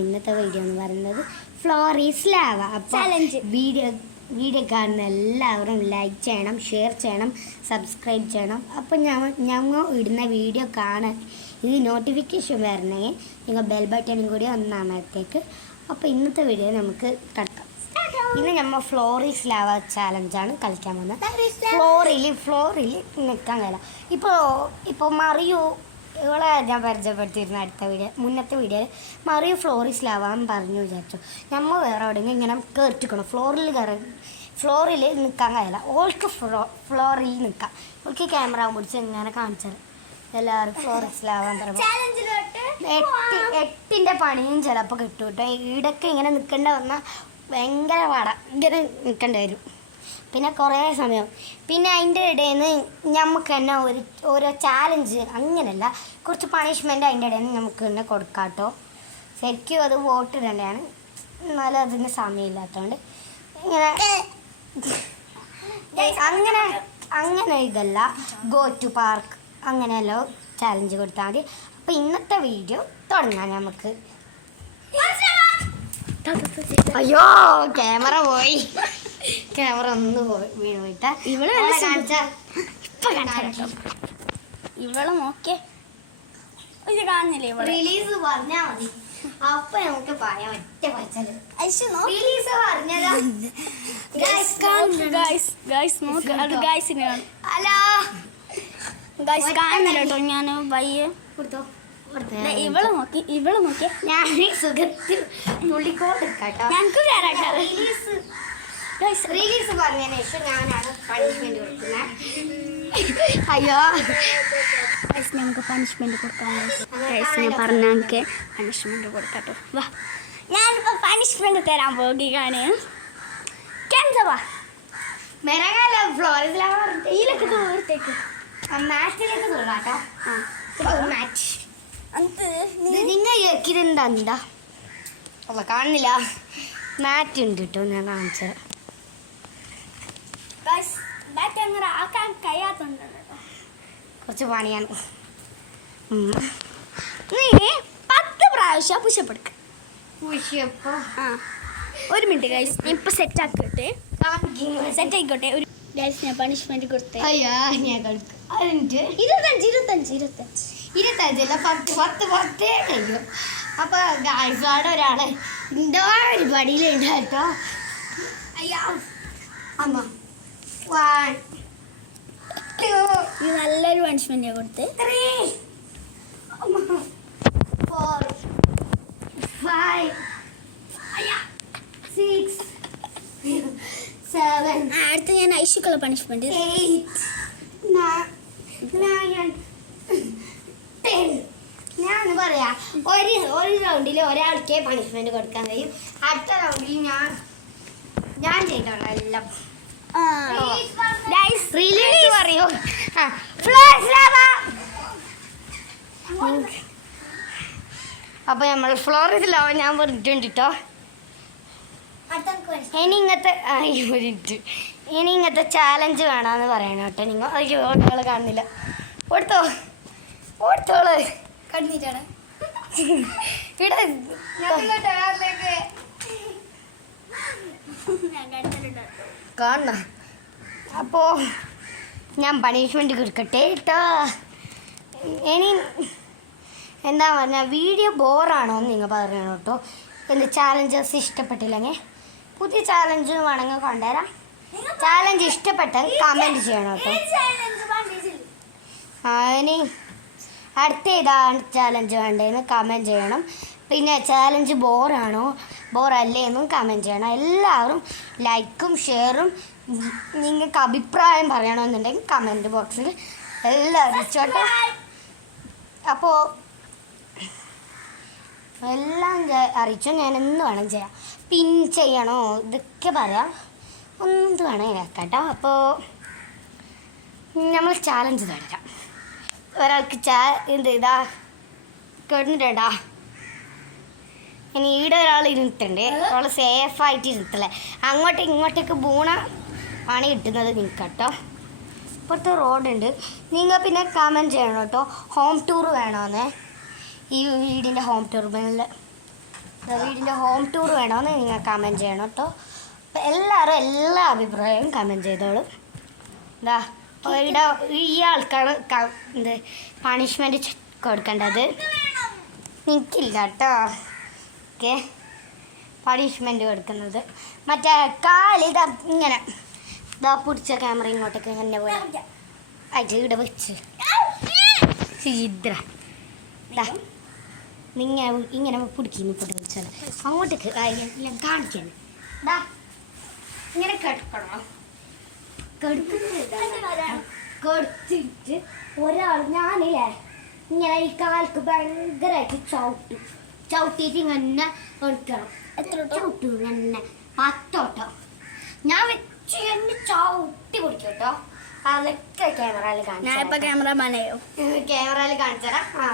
ഇന്നത്തെ വീഡിയോ എന്ന് പറയുന്നത് ഫ്ലോർ ഈസ് ലാവ. അപ്പോൾ വീഡിയോ കാണുന്ന എല്ലാവരും ലൈക്ക് ചെയ്യണം, ഷെയർ ചെയ്യണം, സബ്സ്ക്രൈബ് ചെയ്യണം. അപ്പോൾ ഞങ്ങൾ ഇടുന്ന വീഡിയോ കാണാൻ ഇത് നോട്ടിഫിക്കേഷൻ വരണമെങ്കിൽ നിങ്ങൾ ബെൽ ബട്ടണും കൂടി ഒന്നാമത്തേക്ക്. അപ്പോൾ ഇന്നത്തെ വീഡിയോ നമുക്ക് കടക്കാം. ഇന്ന് നമ്മൾ ഫ്ലോർ ഈസ് ലാവ ചാലഞ്ചാണ് കളിക്കാൻ പോകുന്നത്. ഫ്ലോറിൽ നിൽക്കാൻ കഴിയില്ല. ഇപ്പോൾ മറിയോ ഇവളെ ഞാൻ പരിചയപ്പെടുത്തിയിരുന്നു മുന്നത്തെ വീഡിയോയിൽ മറിയോ ഫ്ലോറിസ് ലാവാൻ പറഞ്ഞു വിചാരിച്ചു. നമ്മൾ വേറെ എവിടെയെങ്കിലും ഇങ്ങനെ കയറ്റിക്കണം. ഫ്ലോറിൽ നിൽക്കാൻ കഴിയില്ല. ഓൾക്ക് ഫ്ലോറിൽ നിൽക്കാം. ഓൾക്ക് ക്യാമറ പിടിച്ച് ഇങ്ങനെ കാണിച്ചത് എല്ലാവരും ഫ്ലോറിസ് ലാവാൻ പറയുമ്പോൾ 8 പണിയും ചിലപ്പോൾ കിട്ടും കേട്ടോ. ഈടൊക്കെ ഇങ്ങനെ നിൽക്കേണ്ട വന്നാൽ ഭയങ്കര ഇങ്ങനെ നിൽക്കേണ്ടി വരും. പിന്നെ കുറേ സമയം. പിന്നെ അതിൻ്റെ ഇടയിൽ നിന്ന് നമുക്ക് തന്നെ ഓരോ ചാലഞ്ച് അങ്ങനെയല്ല, കുറച്ച് പണിഷ്മെൻറ്റ് അതിൻ്റെ ഇടയിൽ നിന്ന് നമുക്ക് തന്നെ കൊടുക്കാം കേട്ടോ. ശരിക്കും അത് വോട്ട് ഇടേണ്ടതാണ്, എന്നാലും അതിന് സമയമില്ലാത്തതുകൊണ്ട് ഇങ്ങനെ അങ്ങനെ ഇതല്ല. ഗോ ടു പാർക്ക് അങ്ങനെയല്ലോ ചാലഞ്ച് കൊടുത്താൽ മതി. അപ്പോൾ ഇന്നത്തെ വീഡിയോ തുടങ്ങാം നമുക്ക്. അയ്യോ ക്യാമറ പോയി, ക്യാമറ ഒന്ന് വീണുപോയിട്ടാ. ഇവളെ കാണിച്ച ഇവളെ നോക്കിയേ, ഇത് കാണുന്നില്ലേ? റിലീസ് പറഞ്ഞാ മതി, അപ്പൊ നമുക്ക് പറയാം. ഒറ്റ പച്ചല് റിലീസ് പറഞ്ഞതാ. കാണുന്നില്ല കേട്ടോ. ഞാൻ പയ്യെ കൊടുത്തോ. ഇവളെ നോക്കി ഞാൻ സുഖത്തിൽ തുള്ളിക്കോട്ടെട്ടോ. ഞങ്ങൾക്ക് റിലീസ് പറഞ്ഞതിന് ശേഷം ഞാനാണ് പണിഷ്മെന്റ് കൊടുക്കുന്നത്. അയ്യോ നമുക്ക് പണിഷ്മെന്റ് കൊടുക്കാം. പറഞ്ഞ പണിഷ്മെന്റ് കൊടുക്കാട്ടോ. വാ, ഞാനിപ്പോ പണിഷ്മെന്റ് തരാൻ പോകുകയാണ്. ഫ്ലോറിലേക്ക് ദൂരത്തേക്ക് മാറ്റിലേക്ക് തോന്നാട്ടോ. മാച്ച് നിങ്ങൾ എന്താ അല്ല കാണുന്നില്ല. മാറ്റ് ഉണ്ട് കേട്ടോ, ഞാൻ കാണിച്ചത്. ആക്കാൻ കഴിയാത്തുണ്ട്, കുറച്ച് പണിയാണ്. നീ 10 പ്രാവശ്യം പുഷപ്പെടുക്ക. ഒരു മിനിറ്റ് ഗൈസ്, ഇപ്പൊ സെറ്റ് ആക്കിട്ടെ. സെറ്റ് ആയിക്കോട്ടെ. ഒരു ഗൈസ് ഞാൻ പണിഷ്മെന്റ് കൊടുത്തേ. അയ്യാ ഞാൻ കൊടുക്കും. 25 25 10 കഴിയും. അപ്പൊ ഗായ്സാട് ഒരാള് എന്തോ പരിപാടിയിലുണ്ട് കേട്ടോ. അയ്യോ അമ്മ 1 2 നല്ലൊരു പണിഷ്മെന്റ് കൊടുത്ത്. 3 4 5 6 7 അടുത്ത ഞാൻ ഐശുക്കുള്ള പണിഷ്മെന്റ് 8 9 10. ഞാൻ പറയാ, ഒരു റൗണ്ടിൽ ഒരാൾക്കേ പണിഷ്മെന്റ് കൊടുക്കാൻ കഴിയും. അടുത്ത റൗണ്ടിൽ ഞാൻ ചെയ്തോളാം എല്ലാം. പറയൂ. അപ്പൊ നമ്മൾ ഫ്ലോറിൽ ലാവാൻ ഞാൻ പറഞ്ഞിട്ടുണ്ട് കേട്ടോ. ഇനി ഇങ്ങനത്തെ ചാലഞ്ച് വേണമെന്ന് പറയണം കേട്ടോ. നിങ്ങൾ കാണുന്നില്ല. ഓടുത്തോള് കണ്ടിട്ടാണ് കാണണം. അപ്പോൾ ഞാൻ പണിഷ്മെന്റ് കൊടുക്കട്ടെ കേട്ടോ. ഇനി എന്താ പറഞ്ഞാൽ വീഡിയോ ബോറാണോ എന്ന് നിങ്ങൾ പറയണം കേട്ടോ. എന്ത് ചാലഞ്ചസ് ഇഷ്ടപ്പെട്ടില്ലെങ്കിൽ പുതിയ ചാലഞ്ച് വേണമെങ്കിൽ കൊണ്ടുവരാം. ചാലഞ്ച് ഇഷ്ടപ്പെട്ടാൽ കമൻറ്റ് ചെയ്യണം കേട്ടോ. ഇനി അടുത്ത ഏതാണ് ചാലഞ്ച് വേണ്ടതെന്ന് കമൻറ്റ് ചെയ്യണം. പിന്നെ ചാലഞ്ച് ബോറല്ലേ എന്നും കമൻറ്റ് ചെയ്യണം. എല്ലാവരും ലൈക്കും ഷെയറും നിങ്ങൾക്ക് അഭിപ്രായം പറയണമെന്നുണ്ടെങ്കിൽ കമൻറ്റ് ബോക്സിൽ എല്ലാവരും ഇച്ചോട്ടെ. അപ്പോൾ എല്ലാം അറിയിച്ചോ. ഞാൻ എന്ത് വേണം ചെയ്യാം. പിൻ ചെയ്യണോ ഇതൊക്കെ പറയാം, എന്ത് വേണം കേട്ടോ. അപ്പോൾ നമ്മൾ ചാലഞ്ച് തുടരാം. ഒരാൾക്ക് ഇതാ കേട്ടിട്ടുണ്ടാ. ഇനി ഈടെ ഒരാൾ ഇരുന്നിട്ടുണ്ട്. അവൾ സേഫായിട്ട് ഇരുത്തല്ലേ. ഇങ്ങോട്ടേക്ക് പൂണ ആണ് കിട്ടുന്നത് നിങ്ങൾക്ക് കേട്ടോ. ഇപ്പോഴത്തെ റോഡുണ്ട്. നിങ്ങൾ പിന്നെ കമൻറ്റ് ചെയ്യണം കേട്ടോ, ഹോം ടൂർ വേണമെന്ന്. ഈ വീടിൻ്റെ ഹോം ടൂർ വീടിൻ്റെ ഹോം ടൂർ വേണമെന്ന് നിങ്ങൾ കമൻറ്റ് ചെയ്യണം കേട്ടോ. അപ്പം എല്ലാവരും എല്ലാ അഭിപ്രായവും കമൻറ്റ് ചെയ്തോളും. എന്താ ഇവിടെ ഈ ആൾക്കാണ് എന്ത് പണിഷ്മെൻറ്റ് കൊടുക്കേണ്ടത്. എനിക്കില്ല കേട്ടോ. ഓക്കെ, പണിഷ്മെൻറ്റ് കൊടുക്കുന്നത് മറ്റേ കാലിതാ ഇങ്ങനെ ഇതാ പിടിച്ച ക്യാമറ ഇങ്ങോട്ടേക്ക് എന്നെ പോലെ ആയിട്ട് ഇവിടെ വെച്ച് ചിത്ര ഇതാ ഇങ്ങനെ പിടിക്കുന്നു പിടിച്ചാൽ അങ്ങോട്ടേക്ക് എല്ലാം കാണിക്കാൻ ഇതാ ഇങ്ങനെ കിടക്കണം. കെടുത്തിട്ട് ഒരാൾ ഞാനില്ലേ ഇങ്ങനെ ഈ കാൽക്ക് ഭയങ്കരമായിട്ട് ചവിട്ടിയിട്ട് ഇങ്ങനെ എടുക്കണം. എത്ര ചവിട്ടു ഇങ്ങനെ 10 വട്ടം ഞാൻ വെച്ച് എന്നെ ചവിട്ടി പിടിക്കും കേട്ടോ. അതൊക്കെ ക്യാമറയിൽ കാണിച്ചു. ക്യാമറയിൽ കാണിച്ചതാ. ആ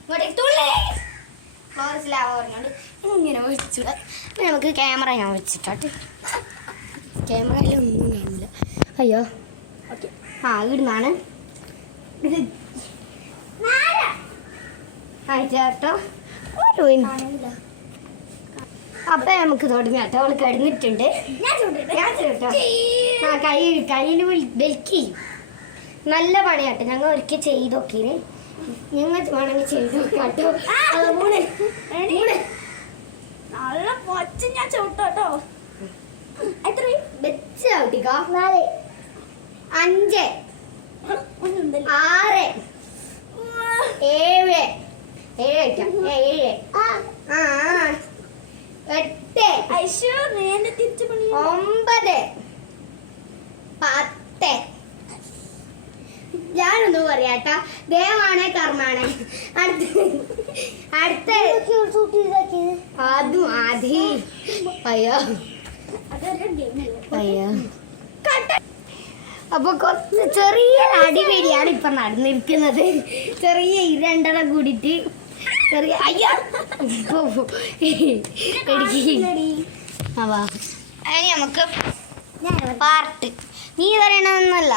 ഇങ്ങോട്ടേക്ക് തുള്ളി ഫ്ലോറസ് ലാവ പറഞ്ഞോണ്ട് ഇങ്ങനെ വെച്ചിട. പിന്നെ നമുക്ക് ക്യാമറ ഞാൻ വെച്ചിട്ടോട്ട് ക്യാമറയിലൊന്നും കാണില്ല. അയ്യോ ഓക്കെ. ആ ഇവിടുന്നാണ് ഇത് ആയിട്ടോ. അപ്പൊ നമുക്ക് തുടങ്ങി കേട്ടോ. അവള് കിടന്നിട്ടുണ്ട്. ആ കയ്യിൽ ബെൽക്കി നല്ല പണിയാട്ടോ. ഞങ്ങൾ ഒരിക്കൽ ചെയ്ത് നോക്കിന്. ഞങ്ങൾ വേണമെങ്കിൽ ചെയ്ത് നോക്കാട്ടോ. ഞാൻ ചവിട്ടോ. എത്ര വെച്ച് ചവിട്ടിക്കോ. 5 6 7 7 8 9 10. ഞാനൊന്ന് പറയാട്ടാ. ദേവാണേ കർമാണേ. അടുത്ത അതും ആദി. അയ്യോ അയ്യോ. അപ്പൊ കുറച്ച് ചെറിയ അടിപൊളിയാണ് ഇപ്പൊ നടന്നിരിക്കുന്നത്. ചെറിയ രണ്ടെണ്ണം കൂടിയിട്ട് ചെറിയ അയ്യോ അവാ. അതിന് നമുക്ക് പാർട്ട് നീ പറയണമെന്നല്ല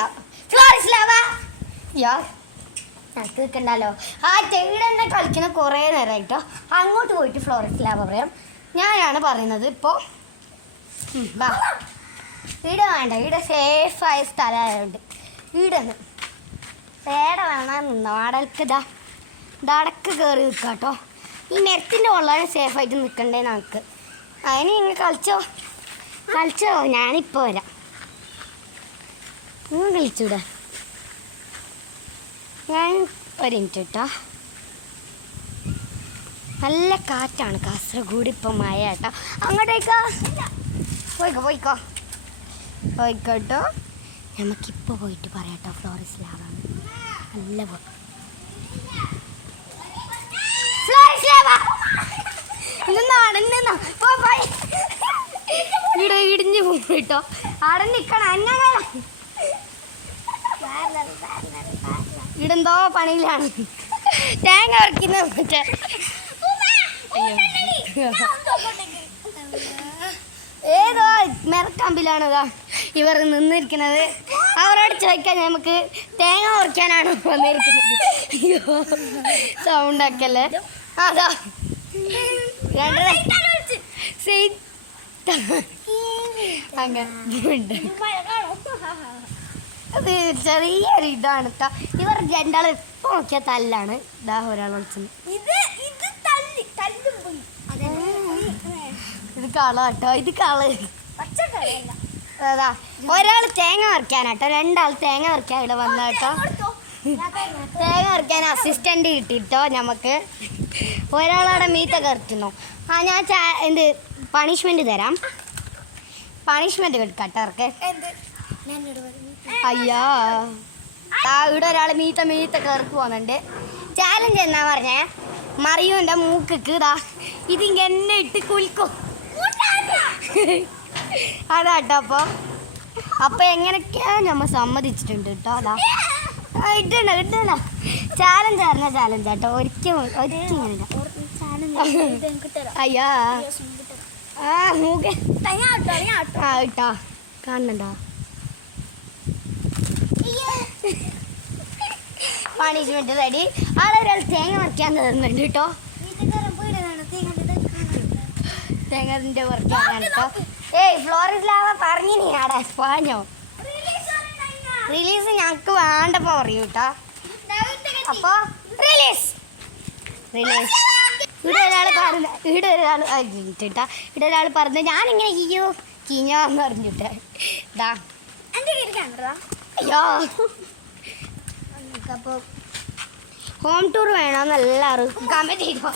കേൾക്കണ്ടല്ലോ. ആ ചെവിടെ തന്നെ കളിക്കുന്ന കുറേ നേരമായിട്ടോ. അങ്ങോട്ട് പോയിട്ട് ഫ്ലോറസ് ലാവ പറയാം. ഞാനാണ് പറയുന്നത് ഇപ്പോൾ. വാ, ഇവിടെ വേണ്ട. ഇവിടെ സേഫായ സ്ഥലമായതുകൊണ്ട് ഇവിടെ പേട വേണം നിന്നോ. അടക്ക് ഇതടക്ക് കയറി നിൽക്കാം കേട്ടോ. ഈ മരത്തിൻ്റെ ഉള്ളാണ് സേഫായിട്ട് നിൽക്കണ്ടേ നമുക്ക്. അതിന് നിങ്ങൾ കളിച്ചോ. ഞാനിപ്പോൾ വരാം. നിങ്ങൾ കളിച്ചൂടെ? ഞാൻ ഒരു മിനിറ്റ് കേട്ടോ. നല്ല കാറ്റാണ് കാസർഗോഡ് ഇപ്പം. മഴ കേട്ടോ. അങ്ങോട്ടേക്കോ പോയിക്കോട്ടോ. നമുക്കിപ്പോൾ പോയിട്ട് പറയാട്ടോ. ഫ്ലോറസ് ലാവാണ് നല്ല ഇവിടെ ഇടിഞ്ഞു പോയിട്ടോ. അവിടെ നിൽക്കണം. അങ്ങനെ ഇടെന്തോ പണിയിലാണ്. തേങ്ങ വറക്കുന്ന മറ്റേ ഏതോ മെറക്കമ്പിലാണതാ ഇവർ നിന്നിരിക്കുന്നത്. അവരോട് ചോദിക്കാൻ നമുക്ക് തേങ്ങ ഉറക്കാനാണോ വന്നിരിക്കുന്നത്. അയ്യോ സൗണ്ടൊക്കെയല്ലേ. അതാ അങ്ങനെ അത് ചെറിയൊരു ഇതാണ് കേട്ടോ. ഇവർ രണ്ടാളും എപ്പോൾ നോക്കിയാൽ തല്ലാണ്. ഇതാ ഒരാൾ വിളിച്ചത്. ഇത് കള കേട്ടോ. ഇത് കള അതാ. ഒരാൾ തേങ്ങ വറക്കാനാട്ടോ. 2 ആൾ തേങ്ങ വറക്കാൻ ഇവിടെ വന്ന കേട്ടോ. തേങ്ങ വറക്കാൻ അസിസ്റ്റൻ്റ് കിട്ടിട്ടോ നമുക്ക്. ഒരാളവിടെ മീത്ത കയറുന്നു. ആ ഞാൻ എന്ത് പണിഷ്മെൻറ്റ് തരാം. പണിഷ്മെൻറ്റ് കൊടുക്കാട്ടോ അവർക്ക്. അയ്യാ ഇവിടെ ഒരാൾ മീത്ത കയർക്ക് പോകുന്നുണ്ട്. ചാലഞ്ച് എന്നാ പറഞ്ഞേ. മറിയുൻ്റെ മൂക്കിക്ക് ഇതാ ഇതിങ്ങനെ ഇട്ട് കുലിക്കും. അതാട്ടോ. അപ്പോൾ എങ്ങനെയൊക്കെയാ നമ്മൾ സമ്മതിച്ചിട്ടുണ്ട് കേട്ടോ. അതാ ഇട്ടണ്ട ചാലഞ്ച് പറഞ്ഞ ചാലഞ്ച് കേട്ടോ. ഒരിക്കലും ഇങ്ങനെ അയ്യാ ആ മൂക്ക് ആ ഇട്ടോ. കാണുന്നുണ്ടോ? Punishment ready. ആളെ ഒരാൾ തേങ്ങ വയ്ക്കാൻ തരുന്നുണ്ട് കേട്ടോ. തേങ്ങന്റെ വർക്കാണ് കേട്ടോ. ഏയ് ഫ്ലോറിസ് ലാവ പറഞ്ഞു നീ ആടെ പാഞ്ഞോ. റിലീസ് ഞങ്ങക്ക് വേണ്ടപ്പോ പറയൂ കേട്ടോ. അപ്പൊ റിലീസ് ഇവിടെ ഒരാൾ പറഞ്ഞു ഞാനിങ്ങനെ ചീഞ്ഞോന്ന് പറഞ്ഞിട്ട് ഇതാ അയ്യോ. അപ്പൊ ഹോം ടൂർ വേണമെന്ന് എല്ലാവരും കമന്റ് ചെയ്തോ.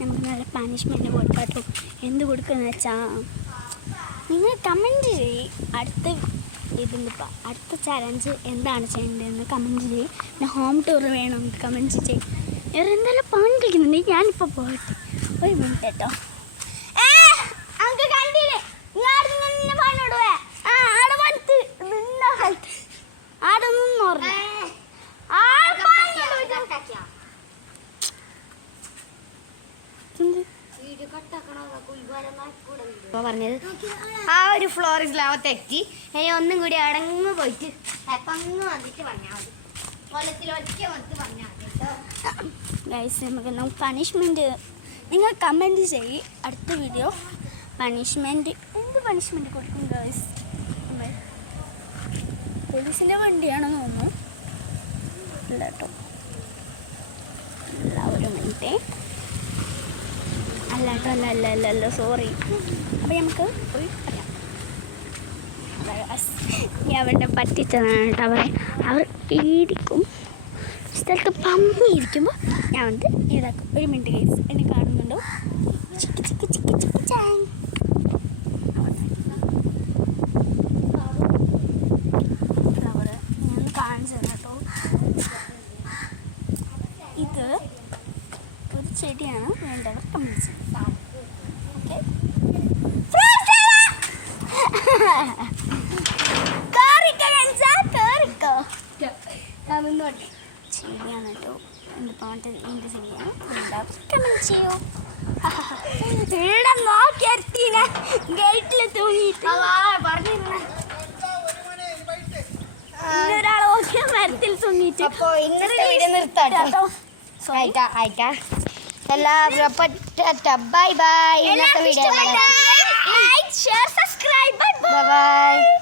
നമുക്ക് നല്ല പണിഷ്മെന്റ് കൊടുക്കാട്ടോ. എന്ത് കൊടുക്കുന്ന വെച്ചാൽ നിങ്ങൾ കമൻറ്റ് ചെയ്യ്. അടുത്ത ചലഞ്ച് എന്താണ് ചെയ്യേണ്ടതെന്ന് കമൻറ്റ് ചെയ്യ്. പിന്നെ ഹോം ടൂർ വേണം കമൻറ്റ് ചെയ്യ്. വേറെ എന്തെല്ലാം പണിക്കുന്നുണ്ട്. ഞാനിപ്പോൾ പോയിട്ട് ഒരു മിനിറ്റ് കേട്ടോ. കണ്ടില്ലേ പണിടുവേ ആടെ വന്ന് ആടെ നിന്ന് പറഞ്ഞത് ആ ഒരു ഫ്ലോറിസ് ലാവ തെറ്റി ഒന്നും കൂടി അടങ്ങ് പോയിട്ട് അങ്ങ് വന്നിട്ട് പറഞ്ഞാൽ മതി. കൊല്ലത്തിൽ ഒറ്റ വന്നിട്ട് പറഞ്ഞാൽ മതി കേട്ടോ. ഗൈസ് നമുക്ക് പണിഷ്മെൻറ്റ് നിങ്ങൾ കമൻറ്റ് ചെയ്യ്. അടുത്ത വീഡിയോ പണിഷ്മെൻറ്റ് എന്ത് പണിഷ്മെൻറ്റ് കൊടുക്കും ഗൈസ്. പോലീസിൻ്റെ വണ്ടിയാണെന്ന് തോന്നുന്നു. ഇല്ല കേട്ടോ. ഒരു മിനിറ്റ്. അല്ല സോറി. അപ്പോൾ നമുക്ക് പോയി പറയാം. അവനെ പറ്റിച്ചതാണ് കേട്ടോ. അവർ ഇരിക്കും സ്ഥലത്ത് പമ്മിയിരിക്കുമ്പോൾ ഞാൻ വന്നിട്ട് ഇതാക്കും. ഒരു മിനിറ്റ് ഗൈസ് എന്നെ കാണുന്നുണ്ടോ? ചിക്കി ചിക്കി ചിക്കി ചിക്കി ചാങ്. ഞാൻ കാണിച്ചു തരാം കേട്ടോ. ഇത് ഒരു ചെടിയാണ്. വേണ്ടവർ കമൻറ്റ് ചെയ്യും. ഓക്കെ ശരിയാണ് കേട്ടോ. എൻ്റെ പാട്ട് എൻ്റെ ശരിയാണ്. എല്ലാവരും കമൻറ്റ് ചെയ്യൂ. ഇവിടെ നോക്കിയെത്തിനെ ഗേറ്റിൽ തൂങ്ങിയിട്ട് ഒരാൾ നോക്കിയ മരത്തിൽ തൂങ്ങിയിട്ട്. അപ്പോൾ ഇന്നത്തെ വീഡിയോ നിർത്താട്ടോ. എല്ലാവരും ബൈ ബൈ. ഇന്നത്തെ video like share subscribe. Bye bye.